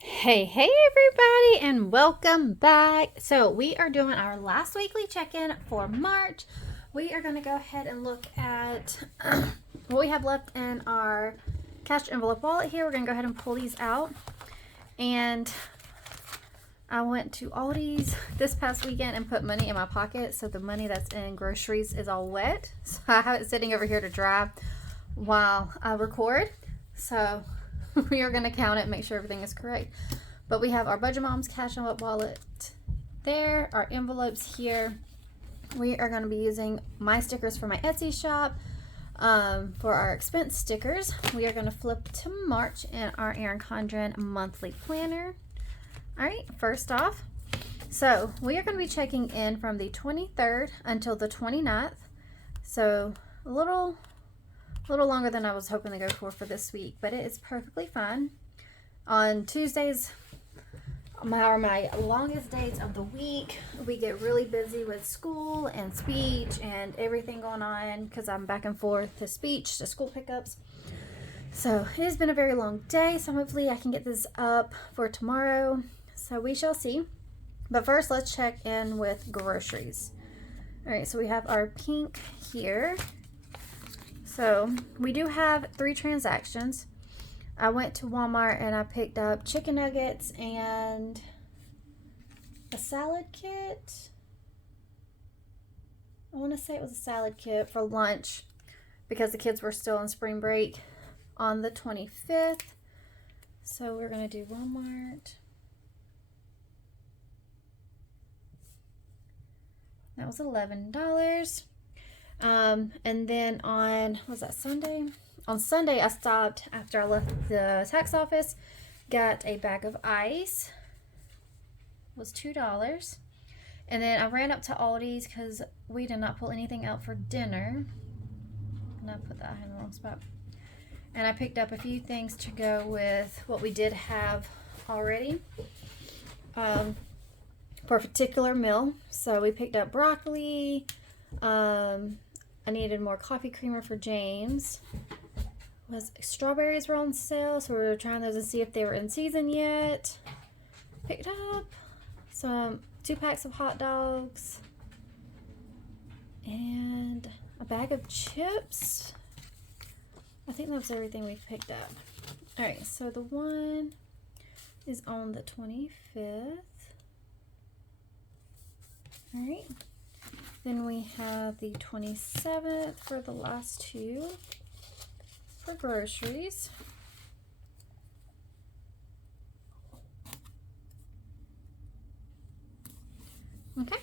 Hey everybody, and welcome back. So we are doing our last weekly check-in for March. We are going to go ahead and look at what we have left in our cash envelope wallet here. We're going to go ahead and pull these out. And I went to Aldi's this past weekend and put money in my pocket, so the money that's in groceries is all wet. So I have it sitting over here to dry while I record. So we are going to count it and make sure everything is correct. But we have our Budget Moms cash envelope wallet there, our envelopes here. We are going to be using my stickers for my Etsy shop. For our expense stickers, we are going to flip to March in our Erin Condren monthly planner. All right, first off, so we are going to be checking in from the 23rd until the 29th. So a little longer than I was hoping to go for this week, but it is perfectly fine. On Tuesdays are my longest days of the week. We get really busy with school and speech and everything going on because I'm back and forth to speech to school pickups. So it has been a very long day, so hopefully I can get this up for tomorrow. So we shall see. But first, let's check in with groceries. All right, so we have our pink here. So we do have 3 transactions. I went to Walmart and I picked up chicken nuggets and a salad kit. I want to say it was a salad kit for lunch because the kids were still on spring break on the 25th. So we're going to do Walmart. That was $11. And then on, was that Sunday? On Sunday, I stopped after I left the tax office, got a bag of ice. It was $2. And then I ran up to Aldi's because we did not pull anything out for dinner. And I put that in the wrong spot. And I picked up a few things to go with what we did have already for a particular meal. So we picked up broccoli. I needed more coffee creamer for James. Strawberries were on sale, so we were trying those and see if they were in season yet. Picked up some 2 packs of hot dogs and a bag of chips. I think that was everything we picked up. All right, so the one is on the 25th. All right. Then we have the 27th for the last 2 for groceries. Okay.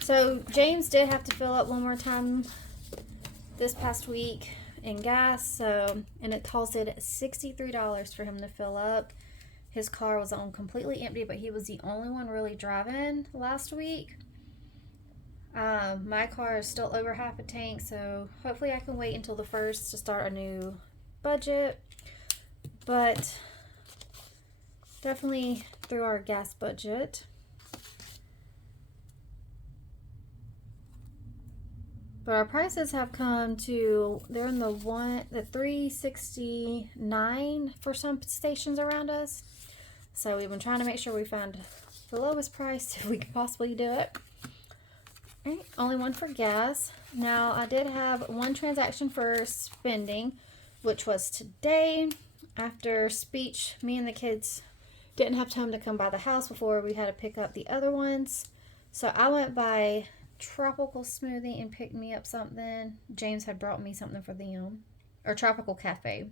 So James did have to fill up one more time this past week in gas, and it costed $63 for him to fill up. His car was on completely empty, but he was the only one really driving last week. My car is still over half a tank, so hopefully I can wait until the 1st to start a new budget. But definitely through our gas budget. But our prices have come to, they're in the $3.69 for some stations around us. So we've been trying to make sure we found the lowest price if we could possibly do it. All right, only one for gas. Now, I did have one transaction for spending, which was today. After speech, me and the kids didn't have time to come by the house before we had to pick up the other ones. So I went by Tropical Smoothie and picked me up something. James had brought me something for them, or Tropical Cafe.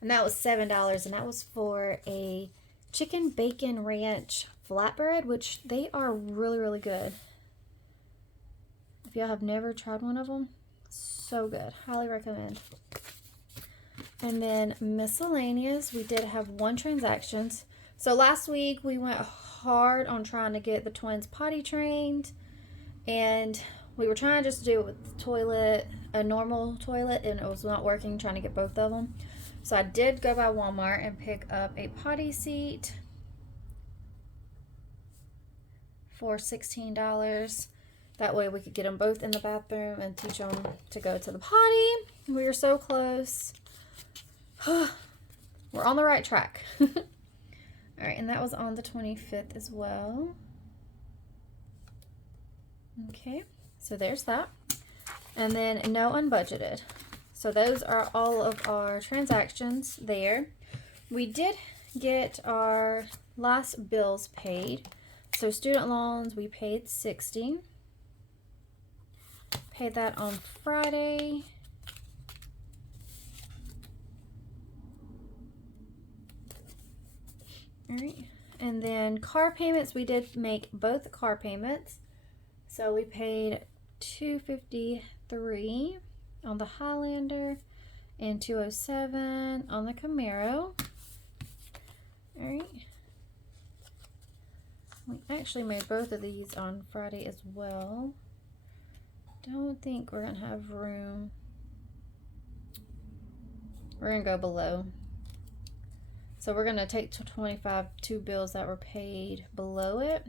And that was $7, and that was for a chicken bacon ranch flatbread, which they are really, really good. If y'all have never tried one of them, so good. Highly recommend. And then miscellaneous, we did have 1 transaction. So last week we went hard on trying to get the twins potty trained, and we were trying just to do it with the toilet, a normal toilet, and it was not working, trying to get both of them. So I did go by Walmart and pick up a potty seat for $16. That way we could get them both in the bathroom and teach them to go to the potty. We were so close. We're on the right track. All All right, and that was on the 25th as well. Okay, so there's that. And then no unbudgeted. So those are all of our transactions there. We did get our last bills paid. So student loans, we paid $60. Paid that on Friday. All right. And then car payments, we did make both car payments. So we paid $253 on the Highlander and $207 on the Camaro. All right. We actually made both of these on Friday as well. Don't think we're gonna have room. We're gonna go below. So we're gonna take to 25 two bills that were paid below it,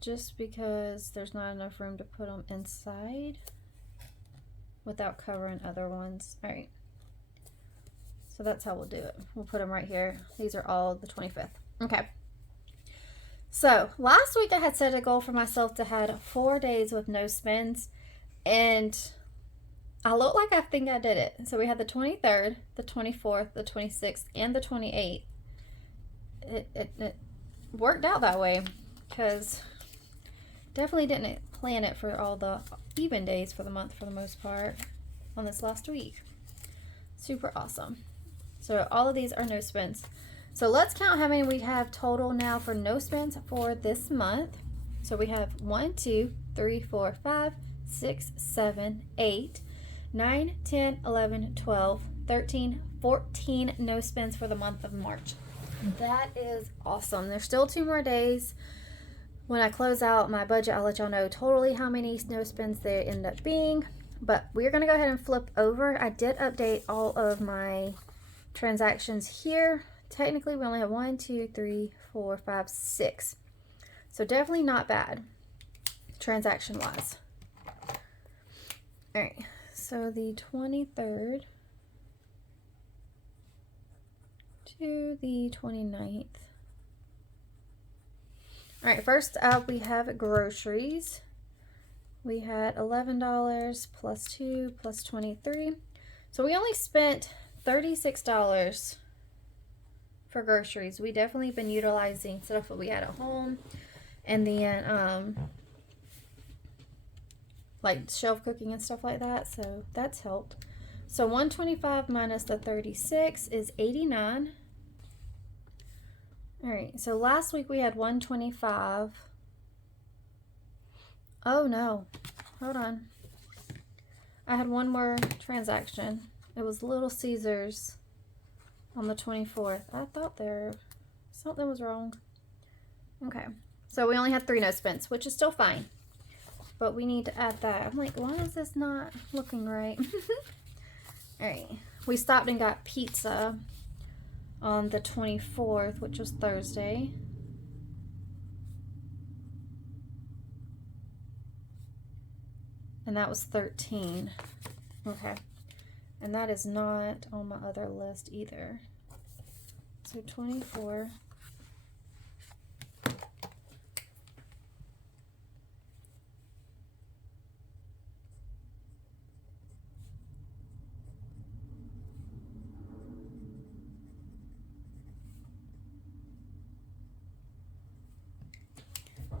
just because there's not enough room to put them inside without covering other ones. All right. So that's how we'll do it. We'll put them right here. These are all the 25th. Okay. So last week I had set a goal for myself to have 4 days with no spends, and I look like I think I did it. So we had the 23rd, the 24th, the 26th, and the 28th. It worked out that way, because definitely didn't plan it for all the even days for the month for the most part on this last week. Super awesome. So all of these are no spends. So let's count how many we have total now for no spends for this month. So we have 1, 2, 3, 4, 5, 6, 7, 8, 9, 10, 11, 12, 13, 14 no spends for the month of March. That is awesome. There's still 2 more days. When I close out my budget, I'll let y'all know totally how many no spends there end up being. But we're going to go ahead and flip over. I did update all of my transactions here. Technically, we only have 1, 2, 3, 4, 5, 6. So definitely not bad, transaction-wise. All right, so the 23rd to the 29th. All right, first up, we have groceries. We had $11 plus 2 plus 23. So we only spent $36 for groceries. We definitely been utilizing stuff that we had at home, and then like shelf cooking and stuff like that, so that's helped. So 125 minus the 36 is 89. All right, so last week we had 125. Oh no, hold on, I had one more transaction. It was Little Caesars on the 24th. I thought something was wrong. Okay, so we only had 3 no spends, which is still fine, but we need to add that. I'm like, why is this not looking right? All right, we stopped and got pizza on the 24th, which was Thursday. And that was 13. Okay. And that is not on my other list either. So 24.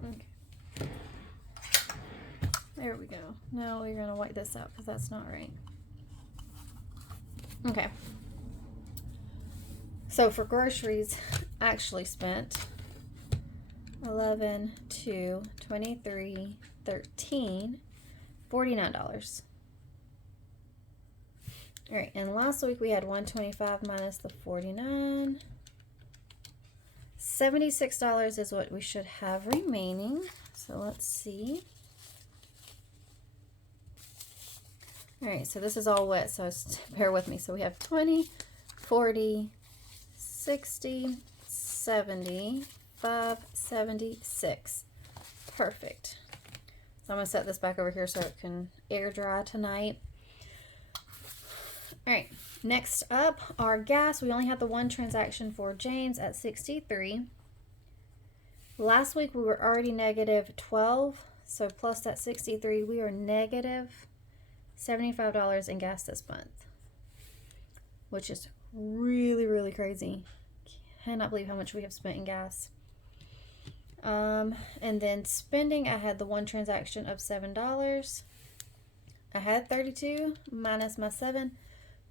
Okay. There we go. Now we're going to wipe this out because that's not right. Okay. So for groceries, I actually spent 11, 2, 23, 13, $49. All right, and last week we had 125 minus the 49. $76 is what we should have remaining. So let's see. All right, so this is all wet, so bear with me. So we have 20, 40, 60, 70, 5, 76. Perfect. So I'm going to set this back over here so it can air dry tonight. All right, Next up, our gas. We only had the one transaction for James at 63. Last week we were already negative 12, so plus that 63, we are negative $75 in gas this month, which is really, really crazy. Cannot believe how much we have spent in gas. And then spending, I had the one transaction of $7. I had 32 minus my 7,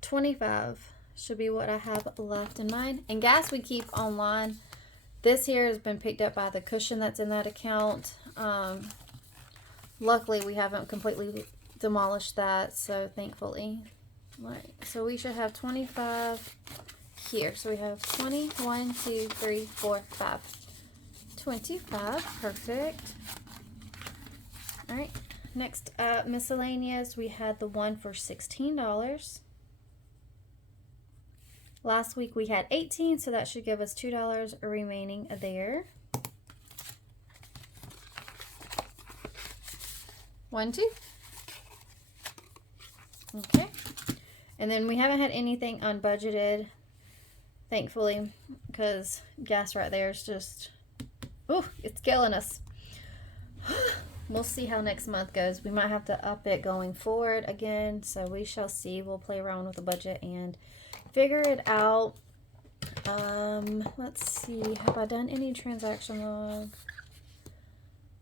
25 should be what I have left in mine. And gas we keep online. This here has been picked up by the cushion that's in that account. Luckily, we haven't completely demolished that, so thankfully. Right, so we should have 25 here. So we have 20, 1, 2, 3, 4, 5. 25, perfect. All right, next up, miscellaneous. We had the one for $16. Last week we had 18, so that should give us $2 remaining there. 1, 2. Okay. And then we haven't had anything unbudgeted, thankfully, because gas right there is just, ooh, it's killing us. We'll see how next month goes. We might have to up it going forward again, so we shall see. We'll play around with the budget and figure it out. Let's see. Have I done any transaction log?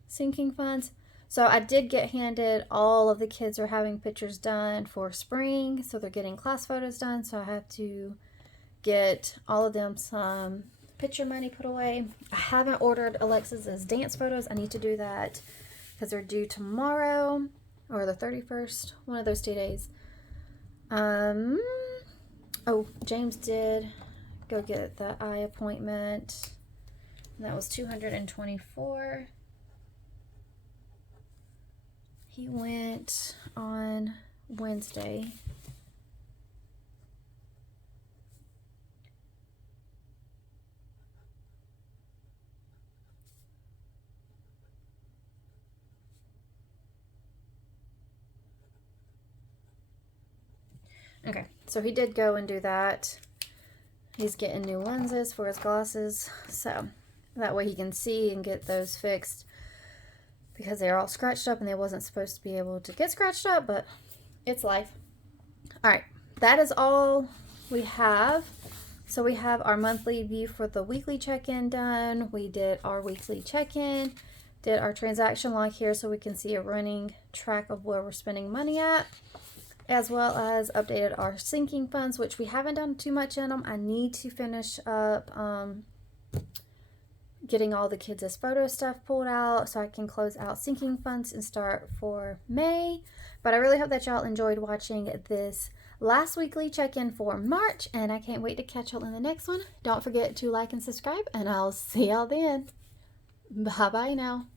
Sinking funds. So I did get handed, all of the kids are having pictures done for spring, so they're getting class photos done. So I have to get all of them some picture money put away. I haven't ordered Alexis's dance photos. I need to do that because they're due tomorrow or the 31st, one of those 2 days. Oh, James did go get the eye appointment. And that was $224. He went on Wednesday. Okay, so he did go and do that. He's getting new lenses for his glasses, so that way he can see and get those fixed, because they're all scratched up and they wasn't supposed to be able to get scratched up, but it's life. All right, that is all we have. So we have our monthly view for the weekly check-in done. We did our weekly check-in, did our transaction log here so we can see a running track of where we're spending money at, as well as updated our sinking funds, which we haven't done too much in them. I need to finish up getting all the kids' photo stuff pulled out so I can close out sinking funds and start for May. But I really hope that y'all enjoyed watching this last weekly check-in for March, and I can't wait to catch y'all in the next one. Don't forget to like and subscribe, and I'll see y'all then. Bye-bye now.